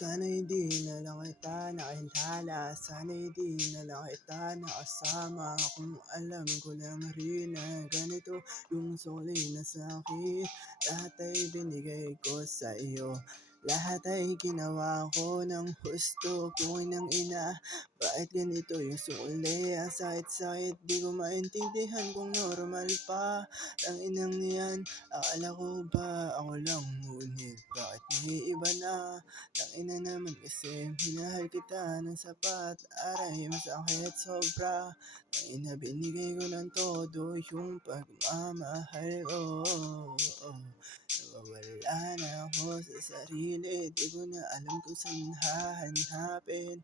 Sana'y di na lang kita nakilala, sana'y di na lang kita nakasama. Kung alam ko lang rin na ganito yung sukli na sakit. Lahat ay binigay ko sa iyo, lahat ay ginawa ko ng husto. Punang ina, bakit ganito yung sukli? Ang sakit-sakit, di ko maintindihan kung normal pa. Ang inang yan, akala ko ba ako lang, ngunit bakit may iba na? Ang ina naman kasi minahal kita ng sapat, aray masakit sobra. Ang ina, binigay ko ng todo yung pagmamahal ko. Nawawala na ako sa sarili, di ko na alam kung saan hahanapin.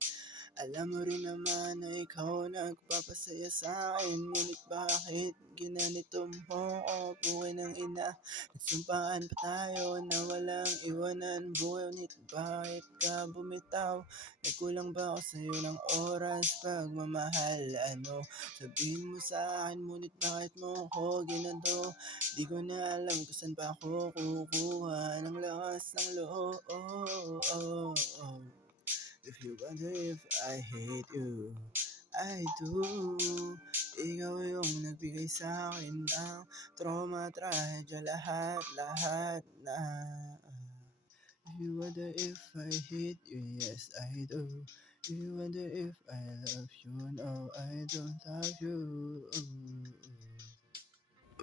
Alam mo rin naman na ikaw nagpapasaya sa akin, ngunit bakit ginanito mo ako? Buhay ng ina, nagsumpaan pa tayo na walang iwanan. Ngunit bakit ka bumitaw? Nagkulang ba ako sa'yo ng oras, pagmamahal? Ano sabihin mo sa akin, ngunit bakit mo ako ginanto? Di ko na alam kung saan pa ako kukuha ng lakas ng loob. If you wonder if I hate you, I do. Ikaw yung nagbigay sa akin ng trauma, trahedya, lahat na. If you wonder if I hate you, yes I do. If you wonder if I love you, no I don't love you.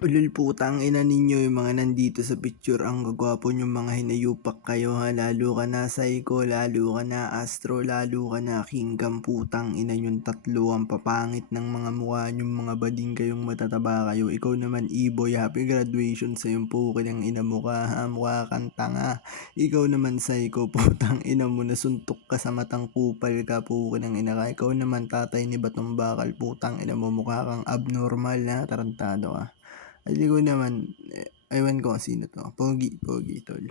Ulul putang ina ninyo yung mga nandito sa picture, ang gagwapo yung mga hinayupak kayo ha, lalo ka na Psycho, lalo ka na Astro, lalo ka na Kingdom, putang ina yung tatlo, ang papangit ng mga mukha yung mga bading kayong matataba kayo. Ikaw naman E-boy, happy graduation sa yung puki ng ina mo ka ha, mukha kang tanga. Ikaw naman Psycho, putang ina mo, nasuntok ka sa matang kupal ka, puki ng ina ka. Ikaw naman tatay ni Batong Bakal, putang ina mo, mukha kang abnormal na, tarantado ka. Hindi ko naman, ewan ko sino to. Pogi, tol.